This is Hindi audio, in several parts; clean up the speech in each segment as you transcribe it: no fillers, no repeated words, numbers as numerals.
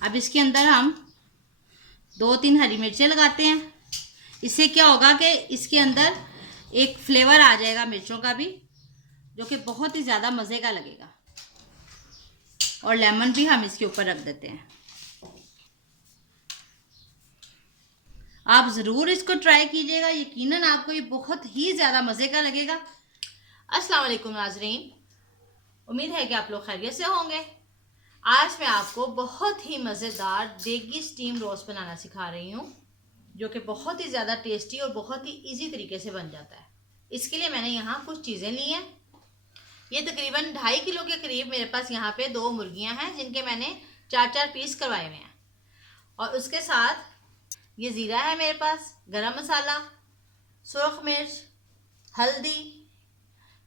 अब इसके अंदर हम 2-3 हरी मिर्चें लगाते हैं। इससे क्या होगा कि इसके अंदर एक फ्लेवर आ जाएगा मिर्चों का भी, जो कि बहुत ही ज़्यादा मज़े का लगेगा। और लेमन भी हम इसके ऊपर रख देते हैं। आप ज़रूर इसको ट्राई कीजिएगा, यकीनन आपको ये बहुत ही ज़्यादा मज़े का लगेगा। अस्सलाम वालेकुम नाज़रीन, उम्मीद है कि आप लोग खैरियत से होंगे। आज मैं आपको बहुत ही मज़ेदार देगी स्टीम रोस्ट बनाना सिखा रही हूँ, जो कि बहुत ही ज़्यादा टेस्टी और बहुत ही इजी तरीके से बन जाता है। इसके लिए मैंने यहाँ कुछ चीज़ें ली हैं। ये तकरीबन 2.5 किलो के करीब मेरे पास यहाँ पे 2 मुर्गियाँ हैं, जिनके मैंने 4-4 पीस करवाए हुए हैं। और उसके साथ ये ज़ीरा है मेरे पास, गरम मसाला, सुरख मिर्च, हल्दी,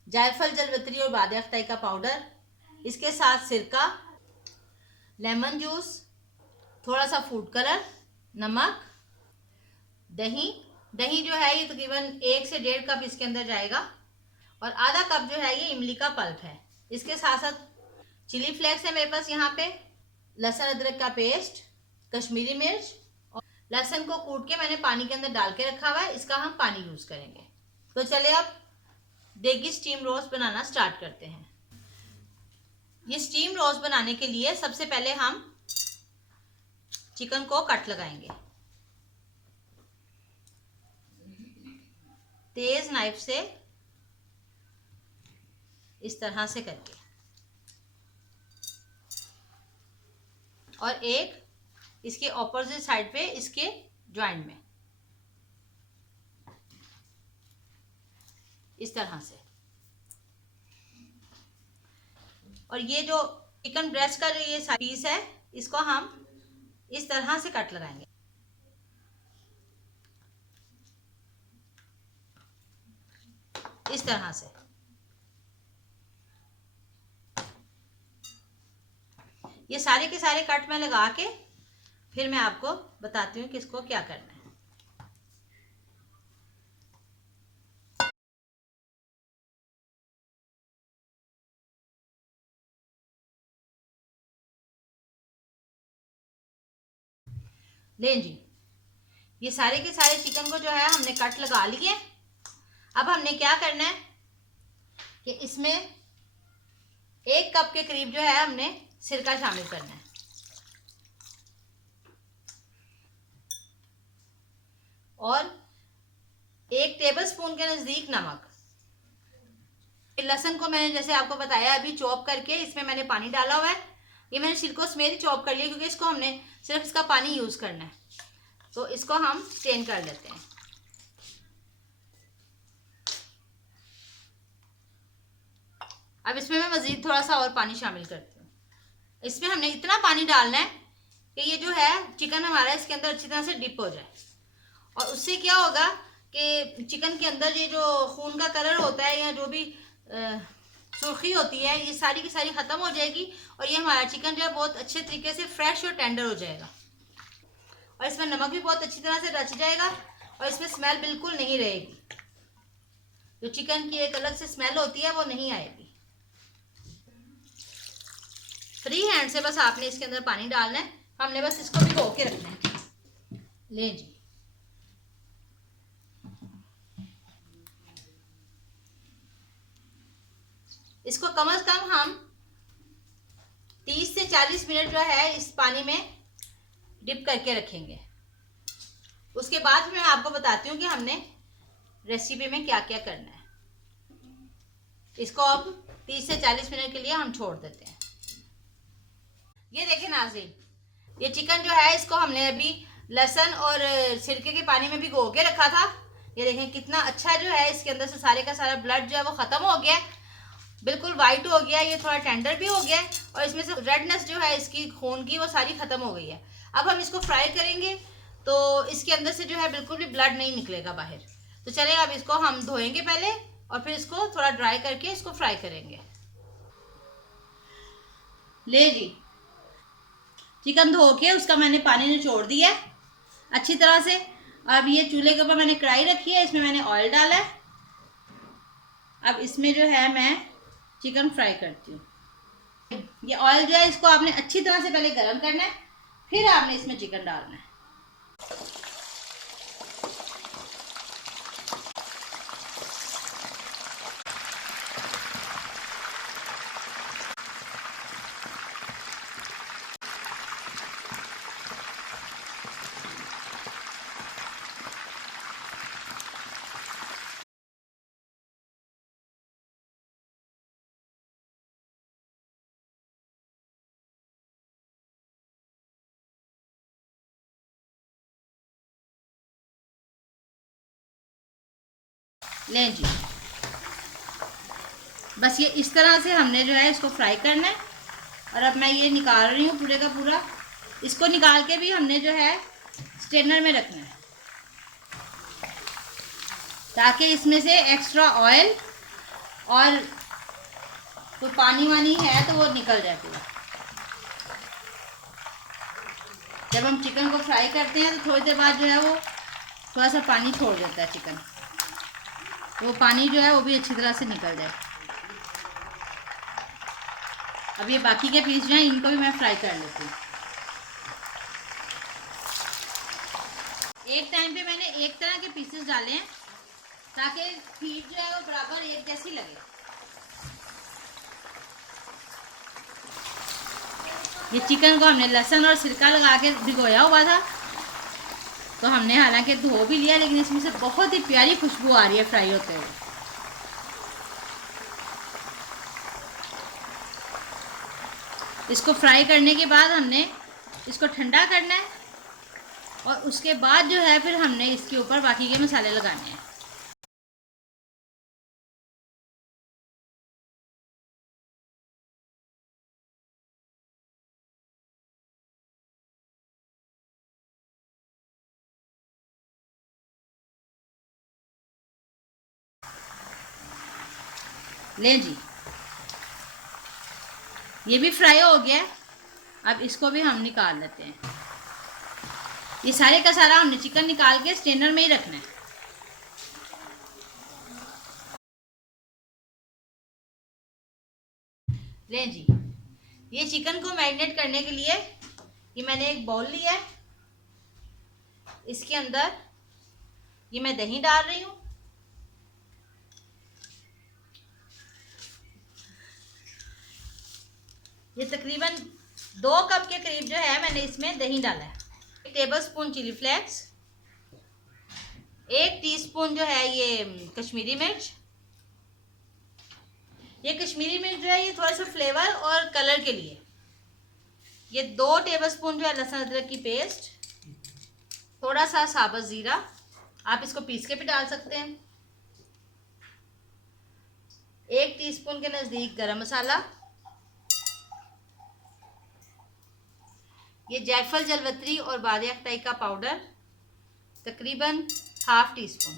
जायफल, जलवित्री और बाद अख्ताई का पाउडर, इसके साथ सिरका, लेमन जूस, थोड़ा सा फूड कलर, नमक, दही। दही जो है ये तकरीबन 1 से 1.5 कप इसके अंदर जाएगा। और आधा कप जो है ये इमली का पल्प है। इसके साथ साथ चिली फ्लेक्स है मेरे पास यहाँ पे, लहसुन अदरक का पेस्ट, कश्मीरी मिर्च, और लहसुन को कूट के मैंने पानी के अंदर डाल के रखा हुआ है। इसका हम पानी यूज़ करेंगे। तो चलिए अब देगी स्टीम रोस्ट बनाना स्टार्ट करते हैं। ये स्टीम रोस्ट बनाने के लिए सबसे पहले हम चिकन को कट लगाएंगे तेज नाइफ से, इस तरह से करके, और एक इसके ऑपोजिट साइड पे इसके जॉइंट में, इस तरह से। और ये जो चिकन ब्रेस्ट का जो ये पीस है, इसको हम इस तरह से कट लगाएंगे, इस तरह से। ये सारे के सारे कट में लगा के फिर मैं आपको बताती हूँ कि इसको क्या करना है। ले जी, ये सारे के सारे चिकन को जो है हमने कट लगा लिए। अब हमने क्या करना है कि इसमें 1 कप के करीब जो है हमने सिरका शामिल करना है, और 1 टेबलस्पून के नज़दीक नमक। लहसुन को मैंने जैसे आपको बताया अभी चॉप करके इसमें मैंने पानी डाला हुआ है। ये मैंने छिलकों समेत ही चॉप कर लिया, क्योंकि इसको हमने सिर्फ इसका पानी यूज़ करना है। तो इसको हम स्टेन कर लेते हैं। अब इसमें मैं मज़ीद थोड़ा सा और पानी शामिल करती हूँ। इसमें हमने इतना पानी डालना है कि ये जो है चिकन हमारा इसके अंदर अच्छी तरह से डिप हो जाए। और उससे क्या होगा कि चिकन के अंदर ये जो खून का कलर होता है या जो भी सुर्खी होती है, ये सारी की सारी ख़त्म हो जाएगी। और ये हमारा चिकन जो है बहुत अच्छे तरीके से फ्रेश और टेंडर हो जाएगा। और इसमें नमक भी बहुत अच्छी तरह से रच जाएगा, और इसमें स्मेल बिल्कुल नहीं रहेगी। जो चिकन की एक अलग से स्मेल होती है वो नहीं आएगी। फ्री हैंड से बस आपने इसके अंदर पानी डालना है। हमने बस इसको भिगो के रखना है। ले जी, इसको कम से कम हम 30 से 40 मिनट जो है इस पानी में डिप करके रखेंगे। उसके बाद मैं आपको बताती हूँ कि हमने रेसिपी में क्या क्या करना है। इसको अब 30 से 40 मिनट के लिए हम छोड़ देते हैं। ये देखें नाज़रीन, ये चिकन जो है इसको हमने अभी लहसुन और सिरके के पानी में भिगो के रखा था। ये देखें कितना अच्छा जो है इसके अंदर से सारे का सारा ब्लड जो है वो ख़त्म हो गया, बिल्कुल वाइट हो गया। ये थोड़ा टेंडर भी हो गया, और इसमें से रेडनेस जो है इसकी खून की वो सारी ख़त्म हो गई है। अब हम इसको फ्राई करेंगे तो इसके अंदर से जो है बिल्कुल भी ब्लड नहीं निकलेगा बाहर। तो चलिए अब इसको हम धोएंगे पहले, और फिर इसको थोड़ा ड्राई करके इसको फ्राई करेंगे। ले जी, चिकन धो के उसका मैंने पानी निचोड़ दिया है अच्छी तरह से। अब ये चूल्हे के ऊपर मैंने कढ़ाई रखी है, इसमें मैंने ऑयल डाला है। अब इसमें जो है मैं चिकन फ्राई करती हूँ। ये ऑयल जो है इसको आपने अच्छी तरह से पहले गर्म करना है, फिर आपने इसमें चिकन डालना है। लें जी, बस ये इस तरह से हमने जो है इसको फ्राई करना है। और अब मैं ये निकाल रही हूँ पूरे का पूरा। इसको निकाल के भी हमने जो है स्ट्रेनर में रखना है, ताकि इसमें से एक्स्ट्रा ऑयल और कोई पानी वानी है तो वो निकल जाए पूरा। जब हम चिकन को फ्राई करते हैं तो थोड़ी देर बाद जो है वो थोड़ा सा पानी छोड़ देता है चिकन, तो वो पानी जो है वो भी अच्छी तरह से निकल जाए। अब ये बाकी के पीस जो हैं इनको भी मैं फ्राई कर लेती हूँ। एक टाइम पे मैंने एक तरह के पीसेस डाले हैं ताकि हीट जो है वो बराबर एक जैसी लगे। ये चिकन को हमने लहसुन और सिरका लगा के भिगोया हुआ था, तो हमने हालांकि धो भी लिया, लेकिन इसमें से बहुत ही प्यारी खुशबू आ रही है फ्राई होते हुए। इसको फ्राई करने के बाद हमने इसको ठंडा करना है और उसके बाद जो है फिर हमने इसके ऊपर बाकी के मसाले लगाने हैं। लें जी, ये भी फ्राई हो गया। अब इसको भी हम निकाल लेते हैं। ये सारे का सारा हमने चिकन निकाल के स्ट्रेनर में ही रखना है। लें जी, ये चिकन को मैरिनेट करने के लिए ये मैंने एक बाउल लिया है। इसके अंदर ये मैं दही डाल रही हूँ। ये तकरीबन 2 कप के करीब जो है मैंने इसमें दही डाला है। 1 टेबलस्पून चिली फ्लेक्स, 1 टीस्पून जो है ये कश्मीरी मिर्च। ये कश्मीरी मिर्च जो है ये थोड़ा सा फ्लेवर और कलर के लिए। ये 2 टेबलस्पून जो है लहसुन अदरक की पेस्ट, थोड़ा सा साबुत ज़ीरा, आप इसको पीस के भी डाल सकते हैं। 1 टीस्पून के नज़दीक गरम मसाला। ये जायफल, जलवत्री और बाद अख्तई का पाउडर तकरीबन ½ टीस्पून।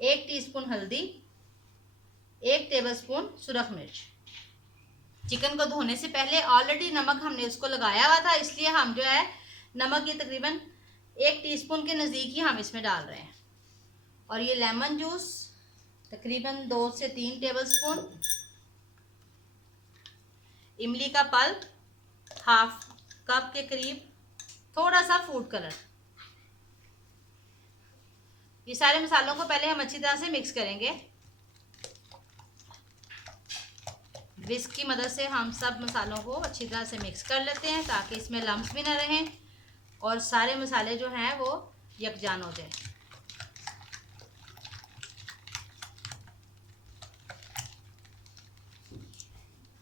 1 टीस्पून हल्दी, 1 टेबलस्पून सुरख मिर्च। चिकन को धोने से पहले ऑलरेडी नमक हमने उसको लगाया हुआ था, इसलिए हम जो है नमक ये तकरीबन 1 टीस्पून के नज़दीक ही हम इसमें डाल रहे हैं। और ये लेमन जूस तकरीबन 2 से 3 टेबलस्पून। इमली का पल्प ½ कप के करीब, थोड़ा सा फूड कलर। ये सारे मसालों को पहले हम अच्छी तरह से मिक्स करेंगे। विस्क की मदद से हम सब मसालों को अच्छी तरह से मिक्स कर लेते हैं ताकि इसमें लम्स भी ना रहें और सारे मसाले जो हैं वो यकजान हो जाए।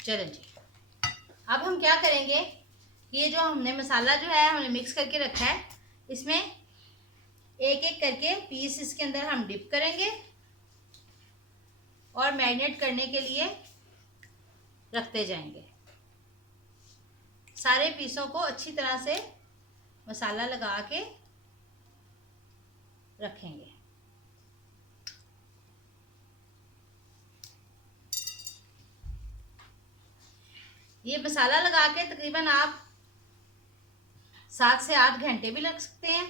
चलें जी, अब हम क्या करेंगे, ये जो हमने मसाला जो है हमने मिक्स करके रखा है, इसमें एक एक करके पीस इसके अंदर हम डिप करेंगे और मैरिनेट करने के लिए रखते जाएंगे। सारे पीसों को अच्छी तरह से मसाला लगा के रखेंगे। ये मसाला लगा के तकरीबन आप 7 से 8 घंटे भी रख सकते हैं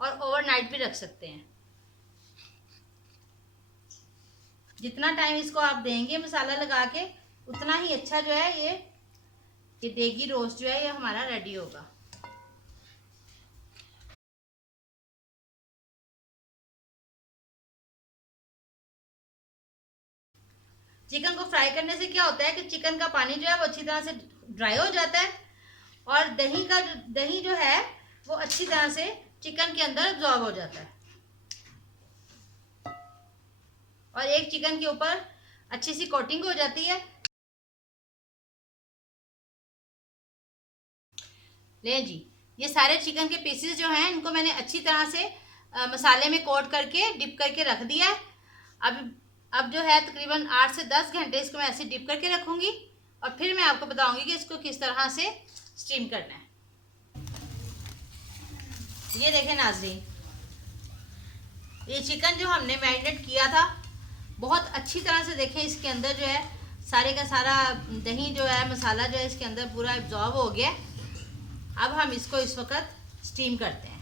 और ओवरनाइट भी रख सकते हैं। जितना टाइम इसको आप देंगे मसाला लगा के, उतना ही अच्छा जो है ये ये देगी रोस्ट जो है ये हमारा रेडी होगा। चिकन को फ्राई करने से क्या होता है कि चिकन का पानी जो है वो अच्छी तरह से ड्राई हो जाता है और दही जो है वो अच्छी तरह से चिकन के अंदर एब्जॉर्ब हो जाता है और एक चिकन के ऊपर अच्छी सी कोटिंग हो जाती है। ले जी, ये सारे चिकन के पीसेस जो हैं इनको मैंने अच्छी तरह से मसाले में कोट करके डिप करके रख दिया है। अब जो है तकरीबन 8 से 10 घंटे इसको मैं ऐसे डिप करके रखूंगी और फिर मैं आपको बताऊंगी कि इसको किस तरह से स्टीम करना है। ये देखें नाज़रीन, ये चिकन जो हमने मैरिनेट किया था बहुत अच्छी तरह से देखें इसके अंदर जो है सारे का सारा दही जो है मसाला जो है इसके अंदर पूरा एब्जॉर्ब हो गया। अब हम इसको इस वक्त स्टीम करते हैं।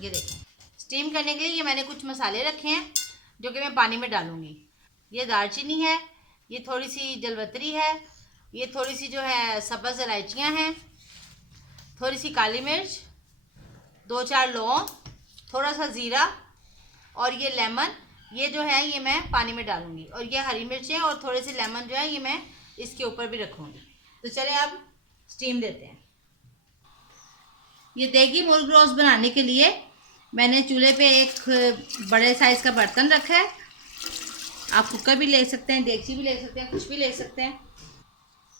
ये देखें, स्टीम करने के लिए ये मैंने कुछ मसाले रखे हैं जो कि मैं पानी में डालूंगी। ये दालचीनी है, ये थोड़ी सी जलवतरी है, ये थोड़ी सी जो है सब्ज़ इलायचियाँ हैं, थोड़ी सी काली मिर्च, 2-4 लौंग, थोड़ा सा ज़ीरा और ये लेमन, ये जो है ये मैं पानी में डालूंगी और ये हरी मिर्चें और थोड़े से लेमन जो है ये मैं इसके ऊपर भी रखूँगी। तो चलें अब स्टीम देते हैं। ये देगी मुर्ग रोस्ट बनाने के लिए मैंने चूल्हे पे एक बड़े साइज़ का बर्तन रखा है। आप कुकर भी ले सकते हैं, देगची भी ले सकते हैं, कुछ भी ले सकते हैं।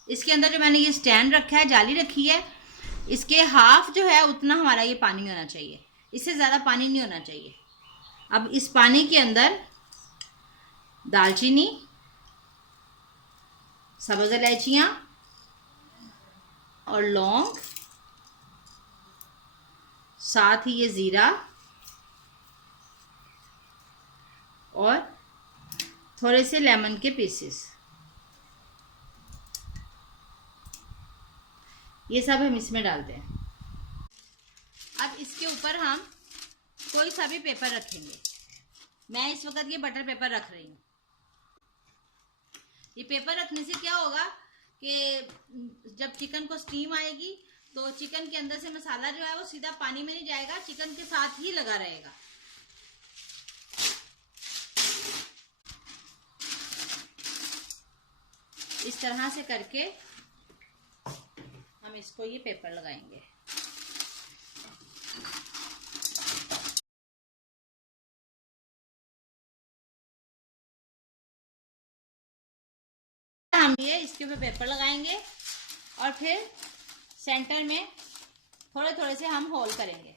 इसके अंदर जो मैंने ये स्टैंड रखा है, जाली रखी है, इसके हाफ जो है उतना हमारा ये पानी होना चाहिए, इससे ज़्यादा पानी नहीं होना चाहिए। अब इस पानी के अंदर दालचीनी, सब्ज़ इलायचियाँ और लौंग, साथ ही ये ज़ीरा और थोड़े से लेमन के पीसेस, ये सब हम इसमें डालते हैं। अब इसके ऊपर हम कोई सा भी पेपर रखेंगे। मैं इस वक्त ये बटर पेपर रख रही हूँ। ये पेपर रखने से क्या होगा कि जब चिकन को स्टीम आएगी तो चिकन के अंदर से मसाला जो है वो सीधा पानी में नहीं जाएगा, चिकन के साथ ही लगा रहेगा। इस तरह से करके हम इसको ये पेपर लगाएंगे। हम ये इसके ऊपर पेपर लगाएंगे और फिर सेंटर में थोड़े थोड़े से हम होल करेंगे।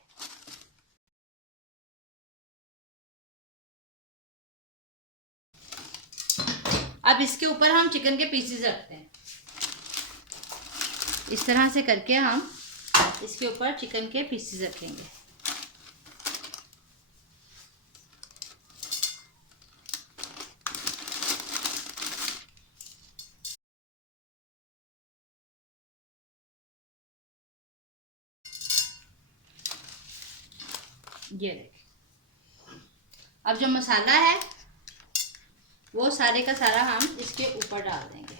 अब इसके ऊपर हम चिकन के पीसेस रखते हैं। इस तरह से करके हम इसके ऊपर चिकन के पीसेस रखेंगे। ये देखिए, अब जो मसाला है वो सारे का सारा हम इसके ऊपर डाल देंगे,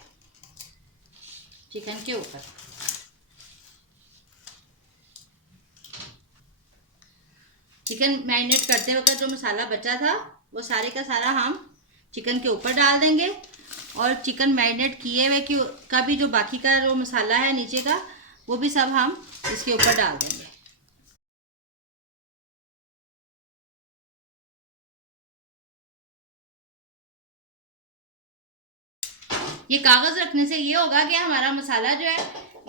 चिकन के ऊपर। चिकन मैरिनेट करते वक्त जो मसाला बचा था वो सारे का सारा हम चिकन के ऊपर डाल देंगे और चिकन मैरिनेट किए हुए का भी जो बाकी का जो मसाला है नीचे का वो भी सब हम इसके ऊपर डाल देंगे। ये कागज़ रखने से ये होगा कि हमारा मसाला जो है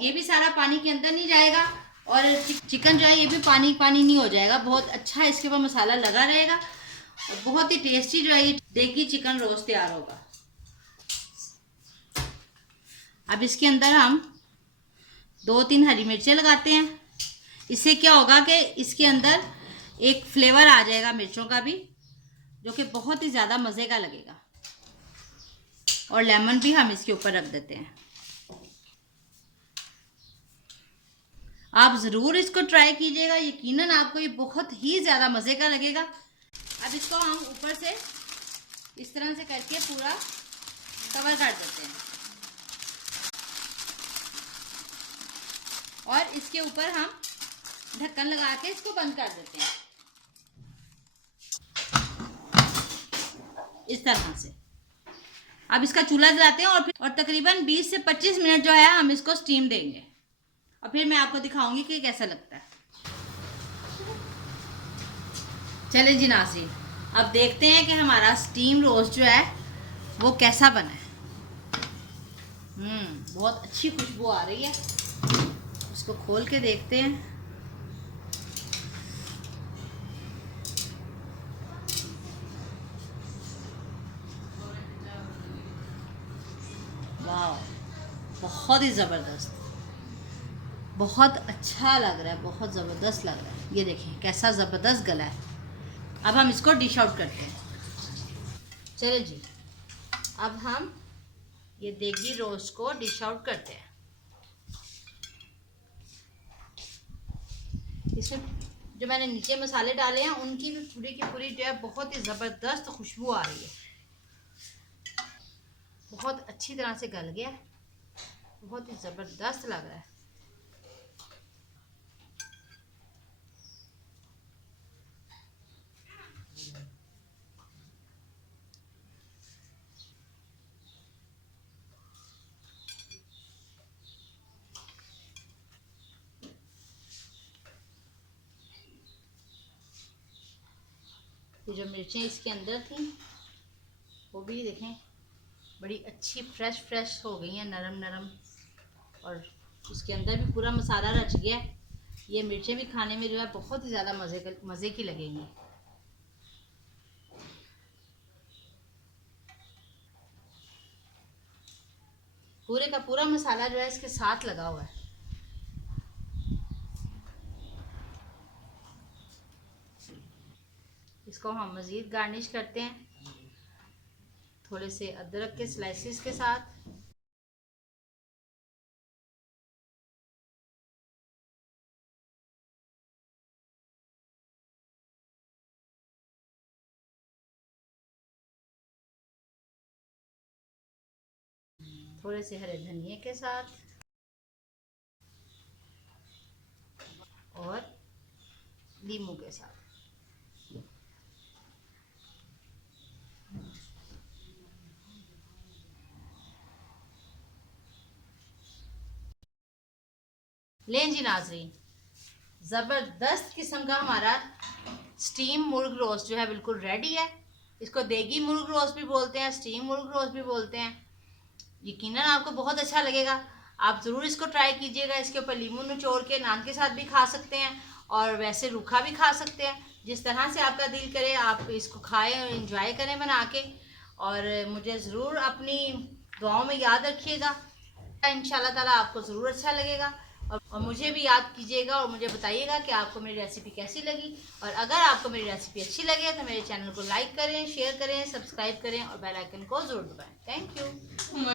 ये भी सारा पानी के अंदर नहीं जाएगा और चिकन जो है ये भी पानी पानी नहीं हो जाएगा। बहुत अच्छा इसके ऊपर मसाला लगा रहेगा और बहुत ही टेस्टी जो है ये देगी चिकन रोस्ट तैयार होगा। अब इसके अंदर हम 2-3 हरी मिर्चें लगाते हैं। इससे क्या होगा कि इसके अंदर एक फ्लेवर आ जाएगा मिर्चों का भी, जो कि बहुत ही ज़्यादा मज़े का लगेगा। और लेमन भी हम इसके ऊपर रख देते हैं। आप ज़रूर इसको ट्राई कीजिएगा, यकीनन आपको ये बहुत ही ज़्यादा मज़े का लगेगा। अब इसको हम ऊपर से इस तरह से करके पूरा कवर कर देते हैं। और इसके ऊपर हम ढक्कन लगा के इसको बंद कर देते हैं इस तरह से। अब इसका चूल्हा जलाते हैं और तकरीबन 20 से 25 मिनट जो है हम इसको स्टीम देंगे और फिर मैं आपको दिखाऊंगी कि कैसा लगता है। चलिए जी नाज़रीन, अब देखते हैं कि हमारा स्टीम रोस्ट जो है वो कैसा बना है। बहुत अच्छी खुशबू आ रही है। इसको खोल के देखते हैं। वाह, बहुत ही ज़बरदस्त, बहुत अच्छा लग रहा है, बहुत ज़बरदस्त लग रहा है। ये देखें कैसा ज़बरदस्त गला है। अब हम इसको डिश आउट करते हैं। चलिए जी, अब हम ये देगी रोस्ट को डिश आउट करते हैं। इसमें जो मैंने नीचे मसाले डाले हैं उनकी भी पूरी की पूरी जो है बहुत ही ज़बरदस्त खुशबू आ रही है। बहुत अच्छी तरह से गल गया, बहुत ही ज़बरदस्त लग रहा है। ये जो मिर्चें इसके अंदर थी वो भी देखें बड़ी अच्छी फ्रेश हो गई हैं, नरम नरम, और उसके अंदर भी पूरा मसाला रच गया है। ये मिर्चें भी खाने में जो है बहुत ही ज़्यादा मज़े की लगेंगी। पूरे का पूरा मसाला जो है इसके साथ लगा हुआ है। इसको हम मज़ीद गार्निश करते हैं थोड़े से अदरक के स्लाइसिस के साथ। थोड़े से हरे धनिए के साथ और नींबू के साथ। लें जी नाज़रीन, ज़बरदस्त किस्म का हमारा स्टीम मुर्ग रोस्ट जो है बिल्कुल रेडी है। इसको देगी मुर्ग रोस्ट भी बोलते हैं, स्टीम मुर्ग रोस्ट भी बोलते हैं। यकीनन आपको बहुत अच्छा लगेगा। आप ज़रूर इसको ट्राई कीजिएगा। इसके ऊपर लीमू निचोड़ के नान के साथ भी खा सकते हैं और वैसे रूखा भी खा सकते हैं। जिस तरह से आपका दिल करे आप इसको खाएं और एंजॉय करें बना के। और मुझे ज़रूर अपनी दुआओं में याद रखिएगा। इंशाल्लाह ताला आपको ज़रूर अच्छा लगेगा और मुझे भी याद कीजिएगा और मुझे बताइएगा कि आपको मेरी रेसिपी कैसी लगी। और अगर आपको मेरी रेसिपी अच्छी लगे तो मेरे चैनल को लाइक करें, शेयर करें, सब्सक्राइब करें और बेल आइकन को ज़रूर दबाएं। Thank you.